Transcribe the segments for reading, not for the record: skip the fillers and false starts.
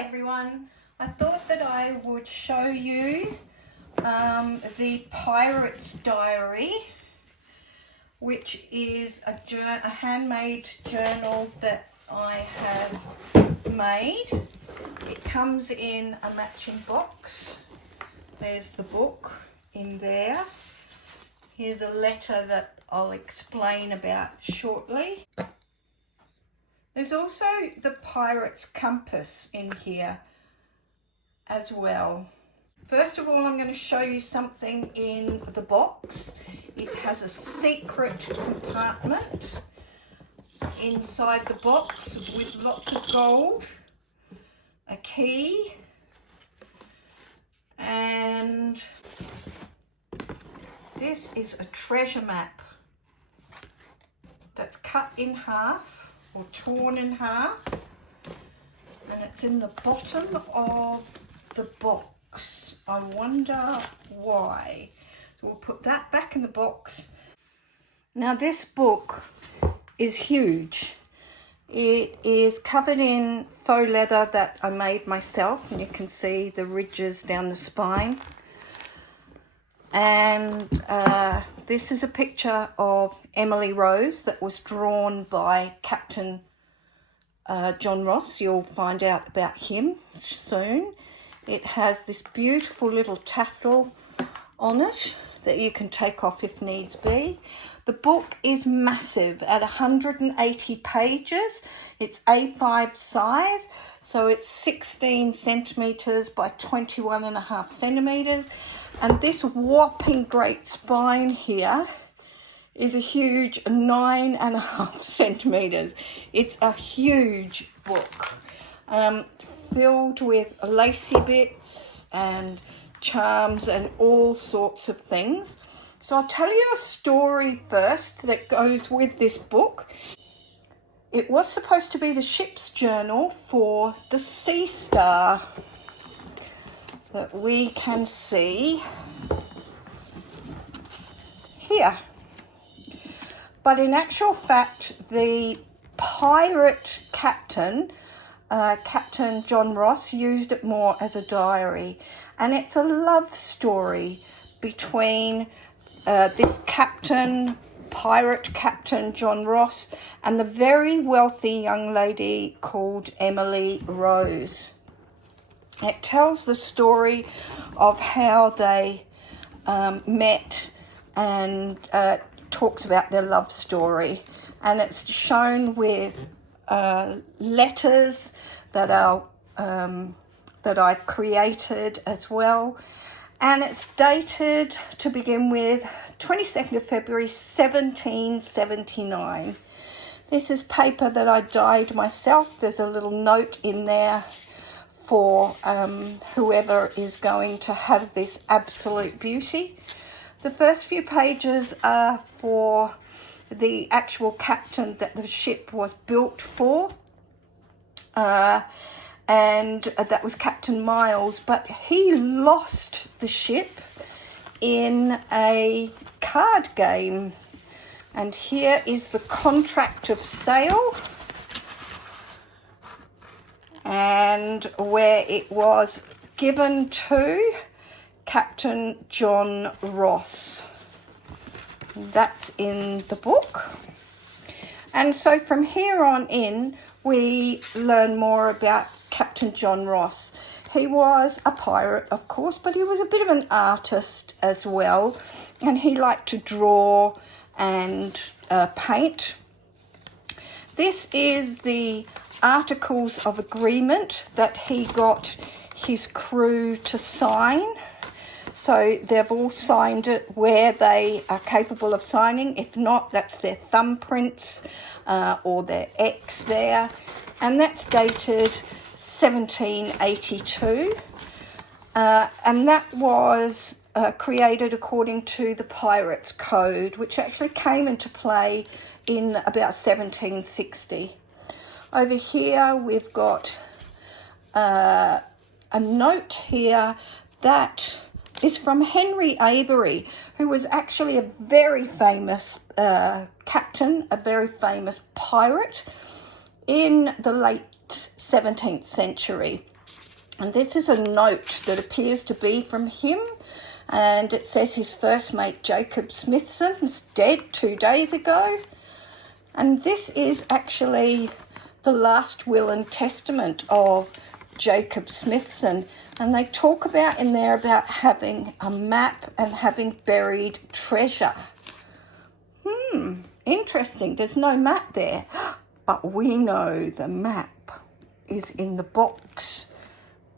everyone. I thought that I would show you the Pirate's Diary, which is a handmade journal that I have made. It comes in a matching box. There's the book in there. Here's a letter that I'll explain about shortly. There's also the pirate's compass in here as well. First of all, I'm going to show you something in the box. It has a secret compartment inside the box with lots of gold, a key, and this is a treasure map that's cut in half or torn in half, and it's in the bottom of the box. I wonder why. So we'll put that back in the box. Now this book is huge. It is covered in faux leather that I made myself, and you can see the ridges down the spine. And this is a picture of Emily Rose that was drawn by Captain John Ross. You'll find out about him soon. It has this beautiful little tassel on it that you can take off if needs be. The book is massive at 180 pages. It's A5 size, so it's 16 centimetres by 21.5 centimetres. And this whopping great spine here is a huge 9.5 centimetres. It's a huge book, filled with lacy bits and charms and all sorts of things. So I'll tell you a story first that goes with this book. It was supposed to be the ship's journal for the Sea Star that we can see here. But in actual fact, the pirate captain, Captain John Ross, used it more as a diary. And it's a love story between this pirate captain John Ross and the very wealthy young lady called Emily Rose. It tells the story of how they met and talks about their love story. And it's shown with letters that I created as well. And it's dated, to begin with, 22nd of February 1779. This is paper that I dyed myself. There's a little note in there for whoever is going to have this absolute beauty. The first few pages are for the actual captain that the ship was built for, and that was Captain Miles, but he lost the ship in a card game. And here is the contract of sale, and where it was given to Captain John Ross. That's in the book. And so from here on in, we learn more about Captain John Ross. He was a pirate, of course, but he was a bit of an artist as well, and he liked to draw and paint. This is the Articles of Agreement that he got his crew to sign. So they've all signed it where they are capable of signing. If not, that's their thumbprints or their X there. And that's dated 1782. And that was created according to the Pirates Code, which actually came into play in about 1760. Over here we've got a note here that is from Henry Avery, who was actually a very famous captain, a very famous pirate in the late 17th century. And this is a note that appears to be from him. And it says his first mate, Jacob Smithson, is dead 2 days ago. And this is actually the last will and testament of Jacob Smithson. And they talk about in there about having a map and having buried treasure. Interesting. There's no map there. But we know the map is in the box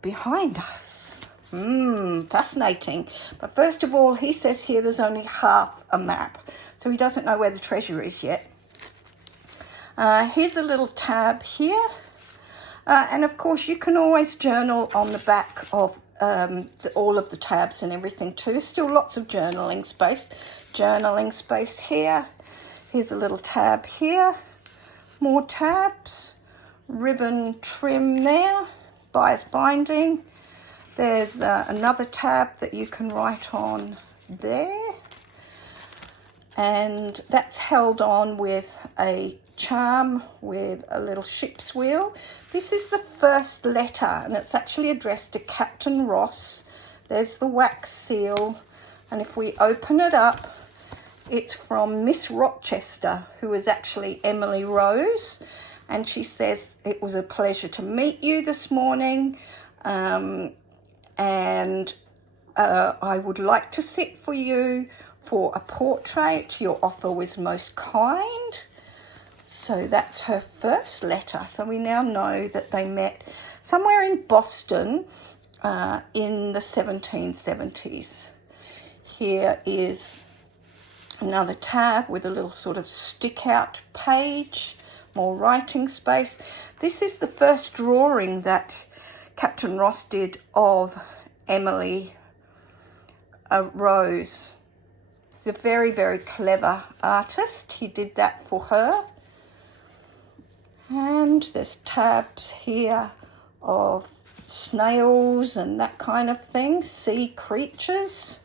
behind us. Fascinating. But first of all, he says here there's only half a map. So he doesn't know where the treasure is yet. Here's a little tab here. And of course, you can always journal on the back of all of the tabs and everything too. Still lots of journaling space. Journaling space here. Here's a little tab here. More tabs. Ribbon trim there. Bias binding. There's another tab that you can write on there. And that's held on with a charm with a little ship's wheel. This is the first letter, and it's actually addressed to Captain Ross. There's the wax seal, and if we open it up, it's from Miss Rochester, who is actually Emily Rose, and she says, "It was a pleasure to meet you this morning, and I would like to sit for you for a portrait. Your offer was most kind." So that's her first letter. So we now know that they met somewhere in Boston in the 1770s. Here is another tab with a little sort of stick out page, more writing space. This is the first drawing that Captain Ross did of Emily Rose. He's a very, very clever artist. He did that for her. And there's tabs here of snails and that kind of thing, sea creatures.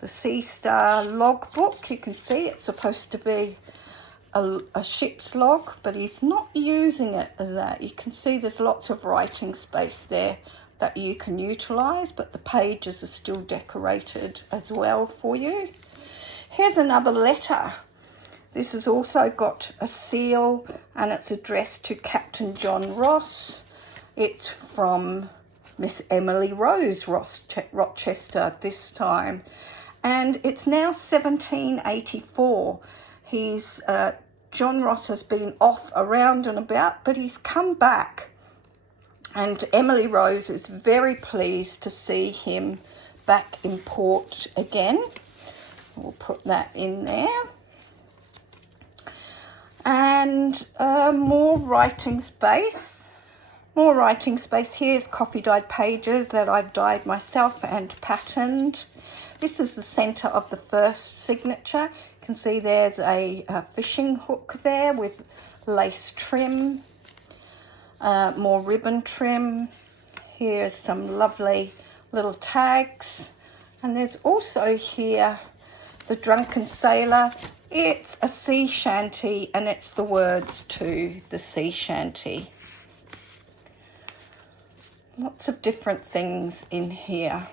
The Sea Star logbook, you can see it's supposed to be a ship's log, but he's not using it as that. You can see there's lots of writing space there that you can utilise, but the pages are still decorated as well for you. Here's another letter. This has also got a seal, and it's addressed to Captain John Ross. It's from Miss Emily Rose Rochester this time. And it's now 1784. John Ross has been off around and about, but he's come back. And Emily Rose is very pleased to see him back in port again. We'll put that in there. And more writing space. More writing space. Here's coffee dyed pages that I've dyed myself and patterned. This is the centre of the first signature. You can see there's a fishing hook there with lace trim. More ribbon trim. Here's some lovely little tags. And there's also here the Drunken Sailor. It's a sea shanty, and it's the words to the sea shanty. Lots of different things in here.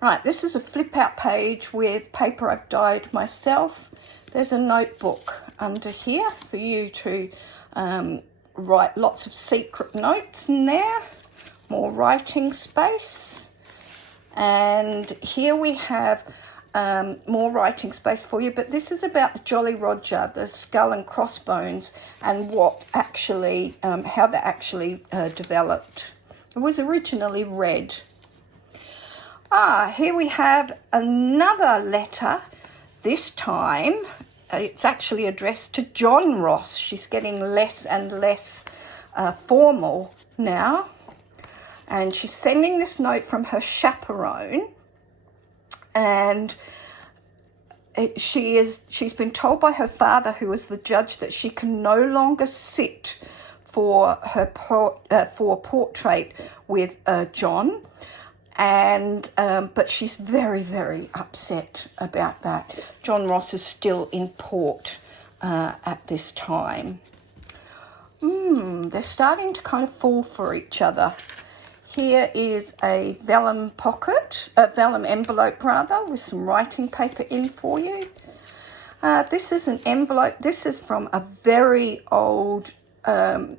Right, this is a flip out page with paper I've dyed myself. There's a notebook under here for you to write lots of secret notes in there. More writing space. And here we have more writing space for you, but this is about the Jolly Roger, the skull and crossbones, and what actually, how that actually developed. It was originally red. Here we have another letter. This time, it's actually addressed to John Ross. She's getting less and less formal now, and she's sending this note from her chaperone. And she's been told by her father, who is the judge, that she can no longer sit for her portrait with John, and but she's very, very upset about that. John Ross is still in port at this time. They're starting to kind of fall for each other Here is a vellum pocket, a vellum envelope rather, with some writing paper in for you. This is an envelope. This is from a very old, I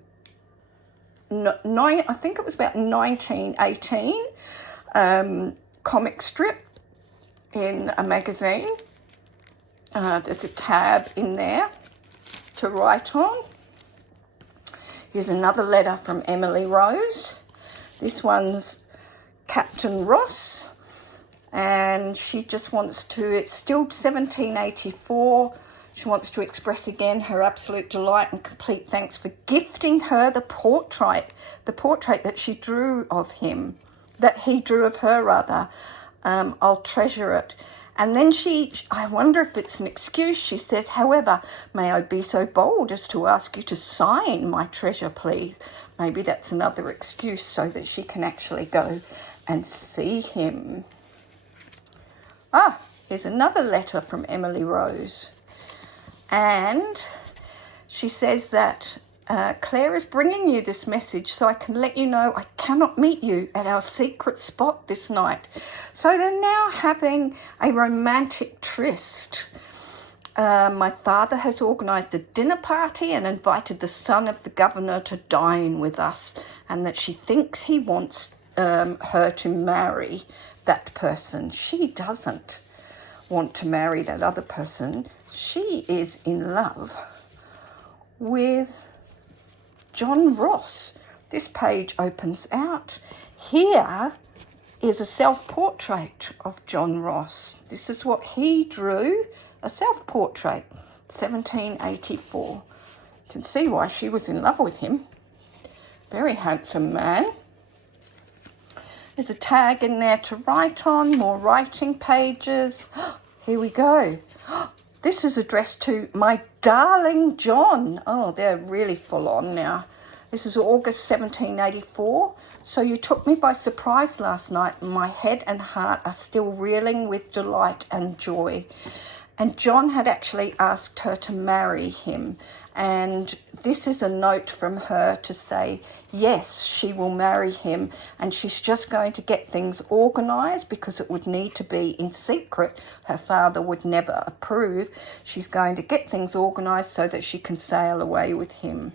think it was about 1918, comic strip in a magazine. There's a tab in there to write on. Here's another letter from Emily Rose. This one's Captain Ross. And she just wants to, it's still 1784. She wants to express again her absolute delight and complete thanks for gifting her the portrait that she drew of him, that he drew of her rather. I'll treasure it. And then I wonder if it's an excuse. She says, however, may I be so bold as to ask you to sign my treasure, please? Maybe that's another excuse so that she can actually go and see him. Here's another letter from Emily Rose. And she says that Claire is bringing you this message so I can let you know I cannot meet you at our secret spot this night. So they're now having a romantic tryst. My father has organised a dinner party and invited the son of the governor to dine with us, and that she thinks he wants her to marry that person. She doesn't want to marry that other person. She is in love with John Ross. This page opens out. Here is a self-portrait of John Ross. This is what he drew, a self-portrait, 1784. You can see why she was in love with him. Very handsome man. There's a tag in there to write on, more writing pages. Here we go. This is addressed to my darling John. Oh, they're really full on now. This is August 1784. So you took me by surprise last night, and my head and heart are still reeling with delight and joy. And John had actually asked her to marry him. And this is a note from her to say, yes, she will marry him. And she's just going to get things organised because it would need to be in secret. Her father would never approve. She's going to get things organised so that she can sail away with him.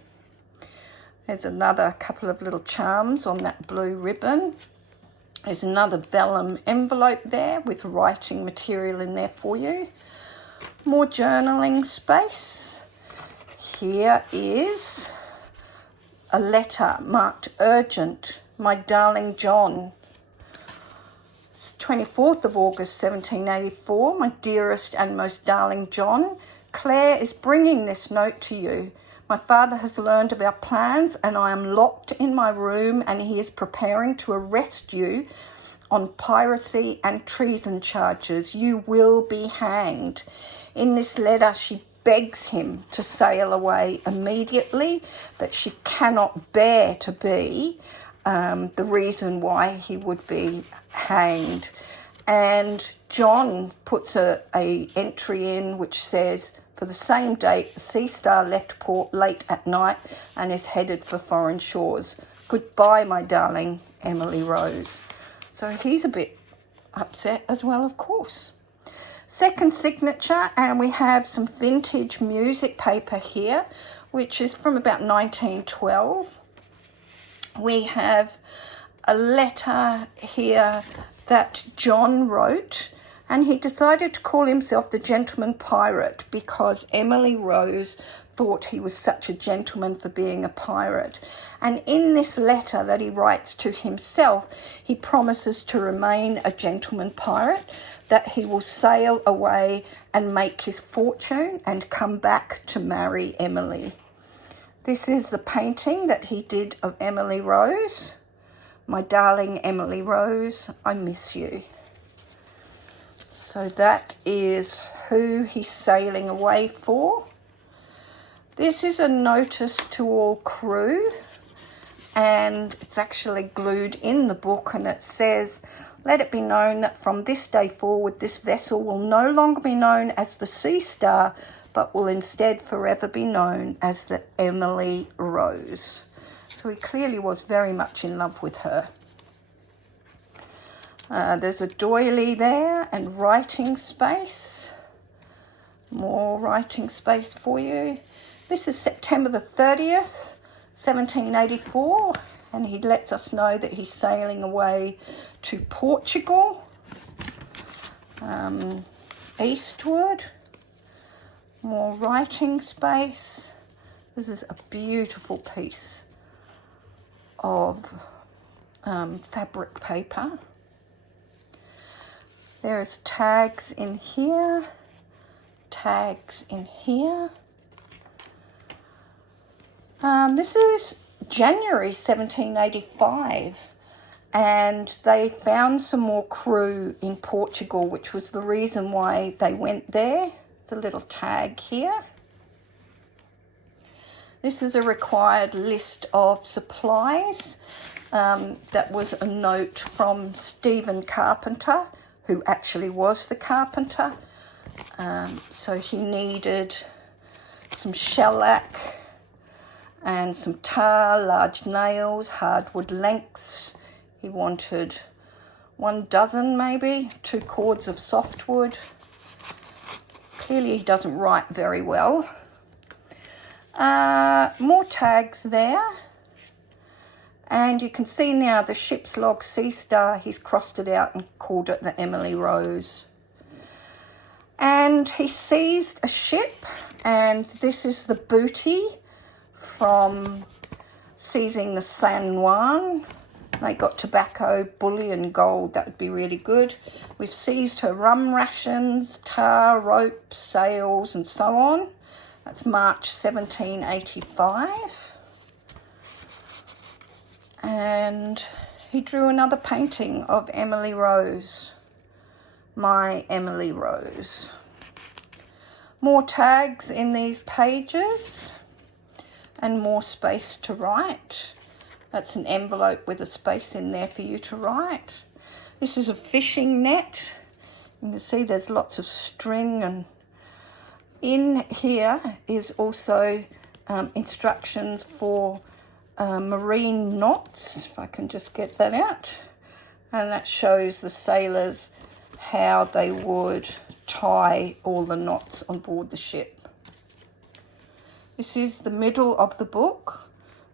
There's another couple of little charms on that blue ribbon. There's another vellum envelope there with writing material in there for you. More journaling space. Here is a letter marked urgent. My darling John. It's 24th of August 1784. My dearest and most darling John. Claire is bringing this note to you. My father has learned of our plans and I am locked in my room, and he is preparing to arrest you on piracy and treason charges. You will be hanged. In this letter, she begs him to sail away immediately, that she cannot bear to be the reason why he would be hanged. And John puts a entry in which says, for the same date, the Sea Star left port late at night and is headed for foreign shores. Goodbye, my darling Emily Rose. So he's a bit upset as well, of course. Second signature, and we have some vintage music paper here, which is from about 1912. We have a letter here that John wrote, and he decided to call himself the Gentleman Pirate because Emily Rose thought he was such a gentleman for being a pirate. And in this letter that he writes to himself, he promises to remain a gentleman pirate, that he will sail away and make his fortune and come back to marry Emily. This is the painting that he did of Emily Rose. My darling Emily Rose, I miss you. So that is who he's sailing away for. This is a notice to all crew, and it's actually glued in the book, and it says, let it be known that from this day forward, this vessel will no longer be known as the Sea Star, but will instead forever be known as the Emily Rose. So he clearly was very much in love with her. There's a doily there and writing space. More writing space for you. This is September the 30th, 1784, and he lets us know that he's sailing away to Portugal, eastward. More writing space. This is a beautiful piece of fabric paper. There's tags in here, tags in here. This is January 1785, and they found some more crew in Portugal, which was the reason why they went there. The little tag here. This is a required list of supplies. That was a note from Stephen Carpenter, who actually was the carpenter. So he needed some shellac and some tar, large nails, hardwood lengths. He wanted 1 dozen maybe, 2 cords of softwood. Clearly he doesn't write very well. More tags there. And you can see now the ship's log sea star, he's crossed it out and called it the Emily Rose. And he seized a ship, and this is the booty from seizing the San Juan. They got tobacco, bullion, gold. That would be really good. We've seized her rum rations, tar, rope, sails, and so on. That's March 1785. And he drew another painting of Emily Rose. My Emily Rose. More tags in these pages and more space to write. That's an envelope with a space in there for you to write. This is a fishing net. You can see there's lots of string, and in here is also instructions for marine knots, if I can just get that out. And that shows the sailors how they would tie all the knots on board the ship. This is the middle of the book.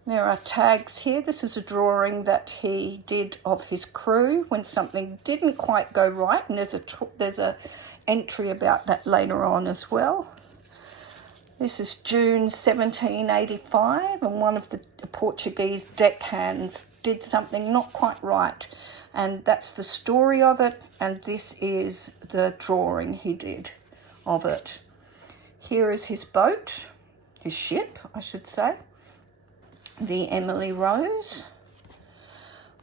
There are tags here. This is a drawing that he did of his crew when something didn't quite go right, and there's a entry about that later on as well. This is June 1785, and one of the Portuguese deckhands did something not quite right, and that's the story of it, and this is the drawing he did of it. Here is his boat, his ship, I should say, the Emily Rose.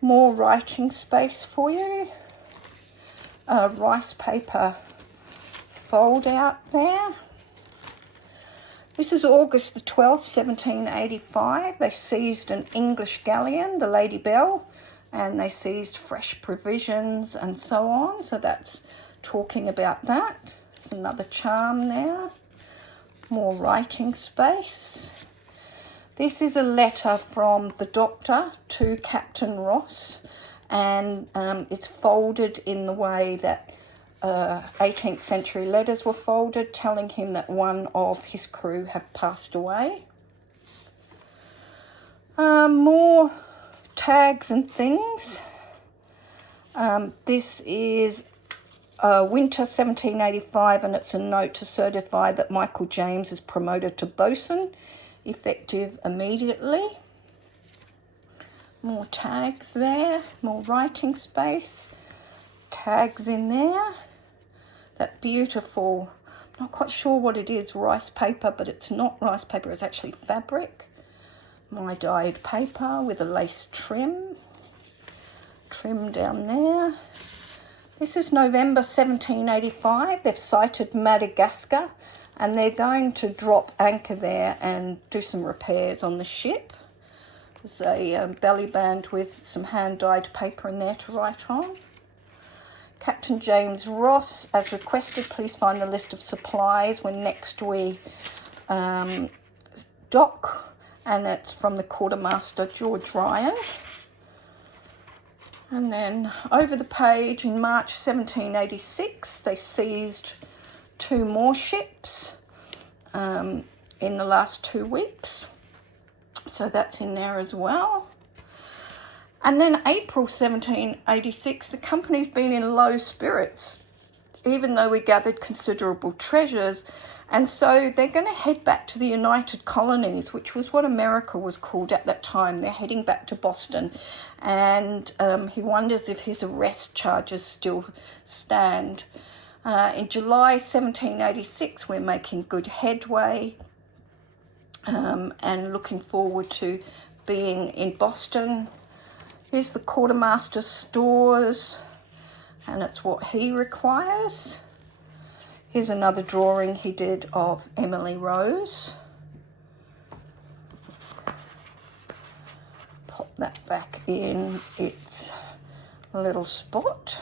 More writing space for you. A rice paper fold out there. This is August the 12th, 1785. They seized an English galleon, the Lady Bell, and they seized fresh provisions and so on. So that's talking about that. There's another charm there. More writing space. This is a letter from the doctor to Captain Ross, and it's folded in the way that 18th century letters were folded, telling him that one of his crew had passed away. More tags and things. This is winter 1785, and it's a note to certify that Michael James is promoted to boatswain, effective immediately. More tags there, more writing space, tags in there. That beautiful, not quite sure what it is, rice paper, but it's not rice paper, it's actually fabric. My dyed paper with a lace trim down there. This is November 1785. They've sighted Madagascar, and they're going to drop anchor there and do some repairs on the ship. There's a belly band with some hand-dyed paper in there to write on. Captain James Ross, as requested, please find the list of supplies when next we dock, and it's from the quartermaster George Ryan. And then over the page in March 1786, they seized 2 more ships in the last 2 weeks. So that's in there as well. And then April 1786, the company's been in low spirits, even though we gathered considerable treasures. And so they're going to head back to the United Colonies, which was what America was called at that time. They're heading back to Boston. And he wonders if his arrest charges still stand. In July 1786, we're making good headway and looking forward to being in Boston. Here's the quartermaster's stores, and it's what he requires. Here's another drawing he did of Emily Rose. Pop that back in its little spot.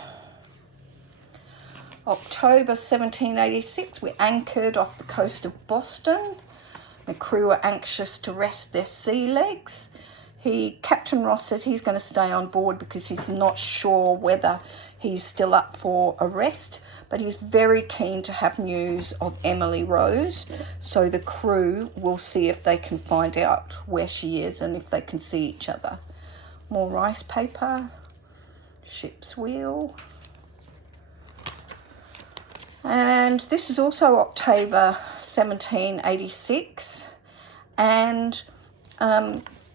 October 1786, we anchored off the coast of Boston. The crew are anxious to rest their sea legs. Captain Ross says he's going to stay on board because he's not sure whether he's still up for a rest, but he's very keen to have news of Emily Rose, so the crew will see if they can find out where she is and if they can see each other. More rice paper, ship's wheel. And this is also October 1786, and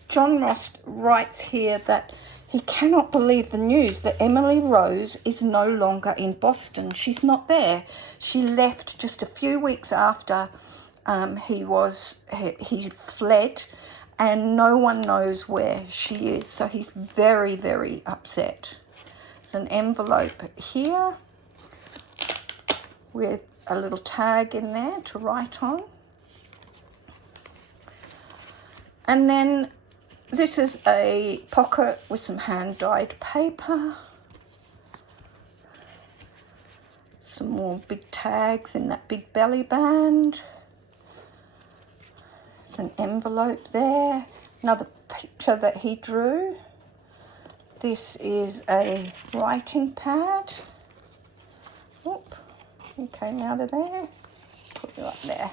John Ross writes here that he cannot believe the news that Emily Rose is no longer in Boston. She's not there. She left just a few weeks after he fled, and no one knows where she is. So he's very, very upset. There's an envelope here with a little tag in there to write on. And then this is a pocket with some hand-dyed paper. Some more big tags in that big belly band. There's an envelope there. Another picture that he drew. This is a writing pad. Oop, you came out of there. Put you up there.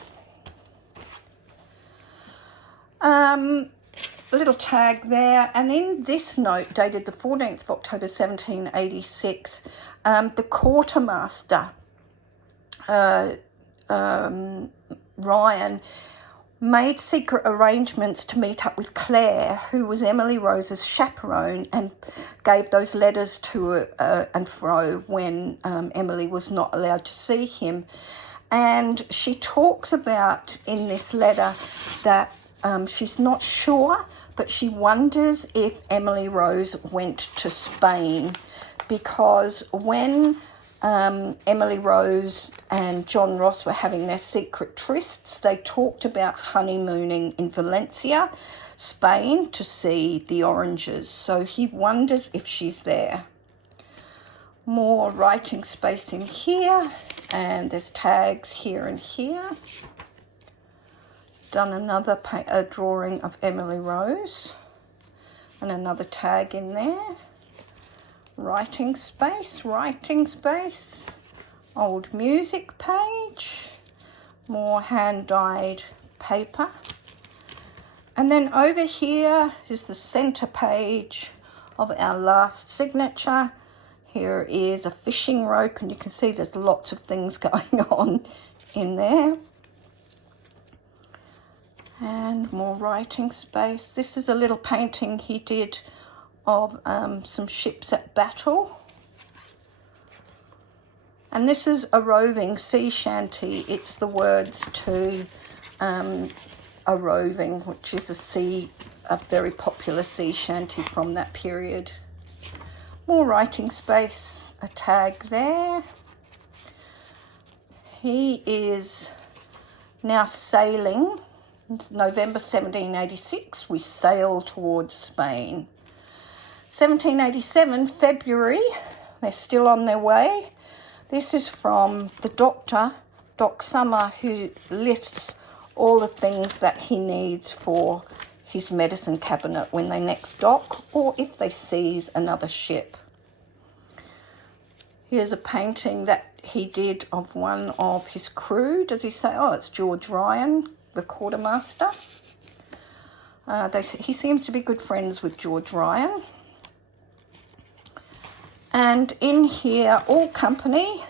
A little tag there, and in this note dated the 14th of October 1786, the quartermaster Ryan made secret arrangements to meet up with Claire, who was Emily Rose's chaperone, and gave those letters to and fro when Emily was not allowed to see him. And she talks about in this letter that she's not sure, but she wonders if Emily Rose went to Spain, because when Emily Rose and John Ross were having their secret trysts, they talked about honeymooning in Valencia, Spain, to see the oranges. So he wonders if she's there. More writing space in here, and there's tags here and here. Done another drawing of Emily Rose and another tag in there. Writing space, old music page, more hand-dyed paper. And then over here is the center page of our last signature. Here is a fishing rope, and you can see there's lots of things going on in there. And more writing space. This is a little painting he did of some ships at battle. And this is a roving sea shanty. It's the words to a roving, which is a very popular sea shanty from that period. More writing space, a tag there. He is now sailing. November 1786, we sail towards Spain. 1787, February, they're still on their way. This is from the doctor, Doc Summer, who lists all the things that he needs for his medicine cabinet when they next dock, or if they seize another ship. Here's a painting that he did of one of his crew. Does he say, oh, it's George Ryan, the quartermaster. He seems to be good friends with George Ryan. And in here, all company,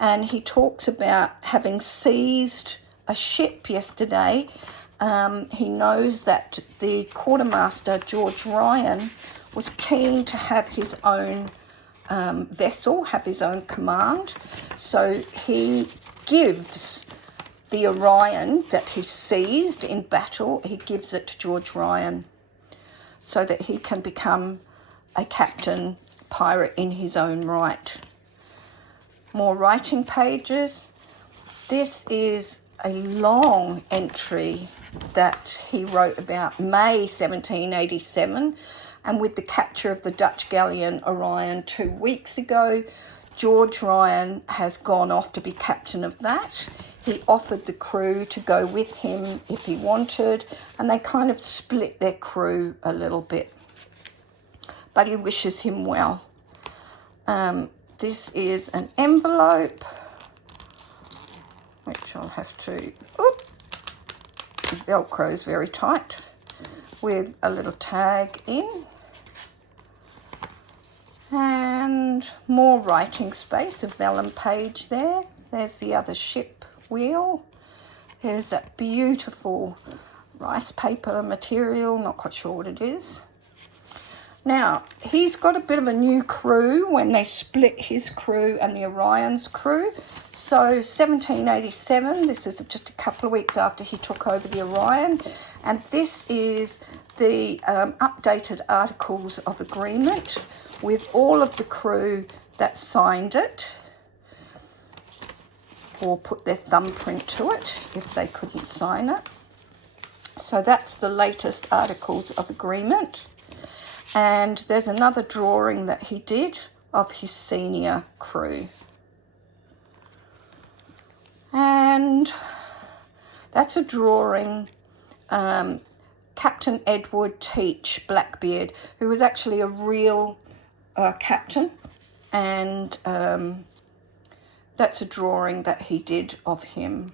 and he talks about having seized a ship yesterday. He knows that the quartermaster, George Ryan, was keen to have his own vessel, have his own command. So he gives the Orion that he seized in battle, he gives it to George Ryan so that he can become a captain pirate in his own right. More writing pages. This is a long entry that he wrote about May 1787, and with the capture of the Dutch galleon Orion 2 weeks ago, George Ryan has gone off to be captain of that. He offered the crew to go with him if he wanted, and they kind of split their crew a little bit. But he wishes him well. This is an envelope, which I'll have to, Velcro is very tight, with a little tag in. And more writing space, a vellum page there. There's the other ship wheel. Here's that beautiful rice paper material, not quite sure what it is. Now, he's got a bit of a new crew when they split his crew and the Orion's crew. So 1787, this is just a couple of weeks after he took over the Orion. And this is the updated Articles of Agreement with all of the crew that signed it or put their thumbprint to it if they couldn't sign it. So that's the latest Articles of Agreement. And there's another drawing that he did of his senior crew. And that's a drawing, Captain Edward Teach Blackbeard, who was actually a real captain. And that's a drawing that he did of him.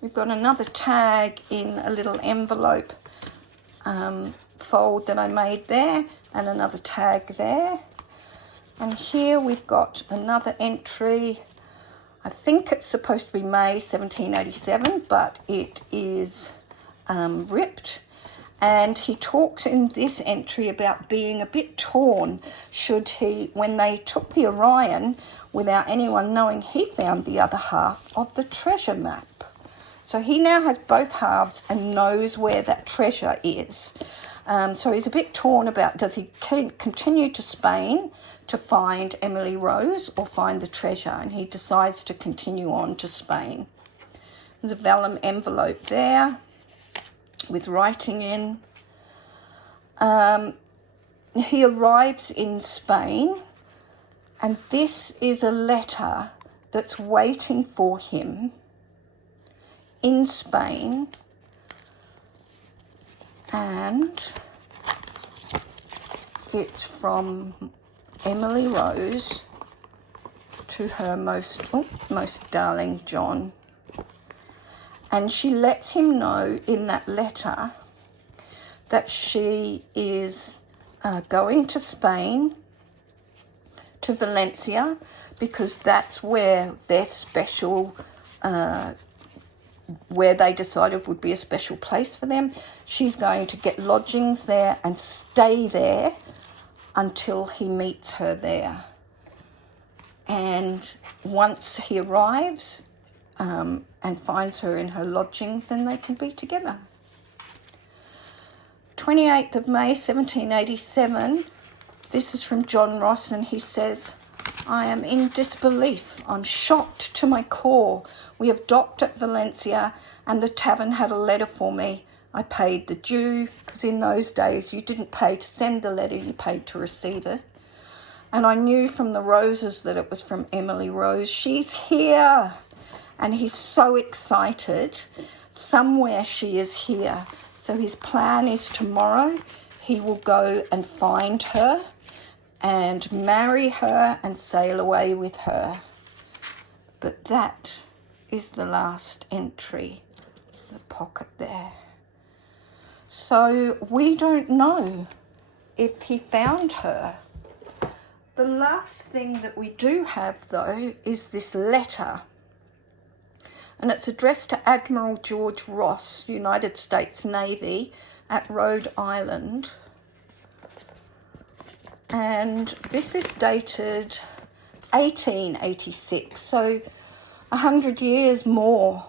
We've got another tag in a little envelope fold that I made there, and another tag there. And here we've got another entry. I think it's supposed to be May 1787, but it is ripped. And he talks in this entry about being a bit torn should he, when they took the Orion, without anyone knowing, he found the other half of the treasure map. So he now has both halves and knows where that treasure is. So he's a bit torn about, does he continue to Spain to find Emily Rose or find the treasure? And he decides to continue on to Spain. There's a vellum envelope there with writing in. He arrives in Spain, and this is a letter that's waiting for him in Spain, and it's from Emily Rose to her most darling John. And she lets him know in that letter that she is going to Spain, to Valencia, because that's where their special, where they decided would be a special place for them. She's going to get lodgings there and stay there until he meets her there. And once he arrives and finds her in her lodgings, then they can be together. 28th of May 1787, this is from John Ross, and he says, I am in disbelief. I'm shocked to my core. We have docked at Valencia, and the tavern had a letter for me. I paid the due, because in those days you didn't pay to send the letter, you paid to receive it. And I knew from the roses that it was from Emily Rose. She's here. And he's so excited. Somewhere she is here. So his plan is tomorrow he will go and find her and marry her and sail away with her. But that is the last entry, the pocket there. So we don't know if he found her. The last thing that we do have, though, is this letter. And it's addressed to Admiral George Ross, United States Navy, at Rhode Island. And this is dated 1886, so 100 years more.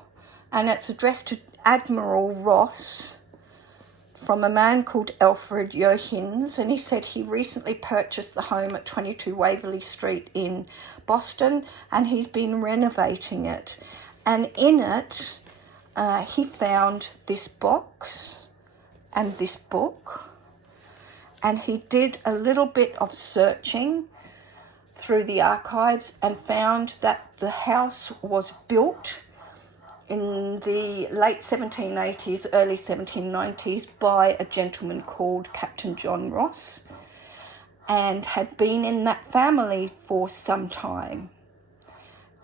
And it's addressed to Admiral Ross from a man called Alfred Johins, and he said he recently purchased the home at 22 Waverly Street in Boston, and he's been renovating it. And in it, he found this box and this book, and he did a little bit of searching through the archives and found that the house was built in the late 1780s, early 1790s by a gentleman called Captain John Ross, and had been in that family for some time.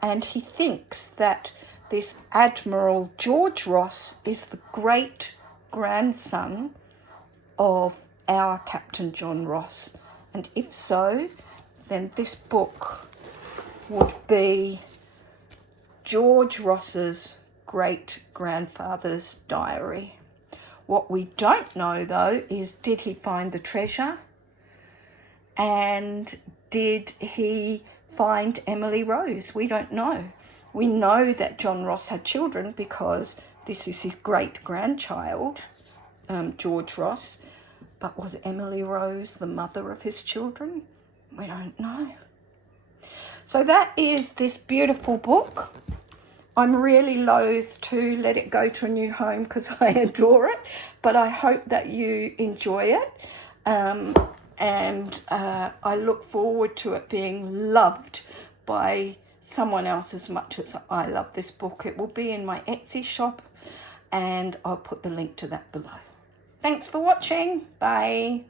And he thinks that this Admiral George Ross is the great grandson of our Captain John Ross. And if so, then this book would be George Ross's great-grandfather's diary. What we don't know, though, is did he find the treasure, and did he find Emily Rose? We don't know. We know that John Ross had children because this is his great-grandchild, George Ross, but was Emily Rose the mother of his children? We don't know. So that is this beautiful book. I'm really loath to let it go to a new home because I adore it, but I hope that you enjoy it. And I look forward to it being loved by someone else as much as I love this book. It will be in my Etsy shop, and I'll put the link to that below. Thanks for watching. Bye.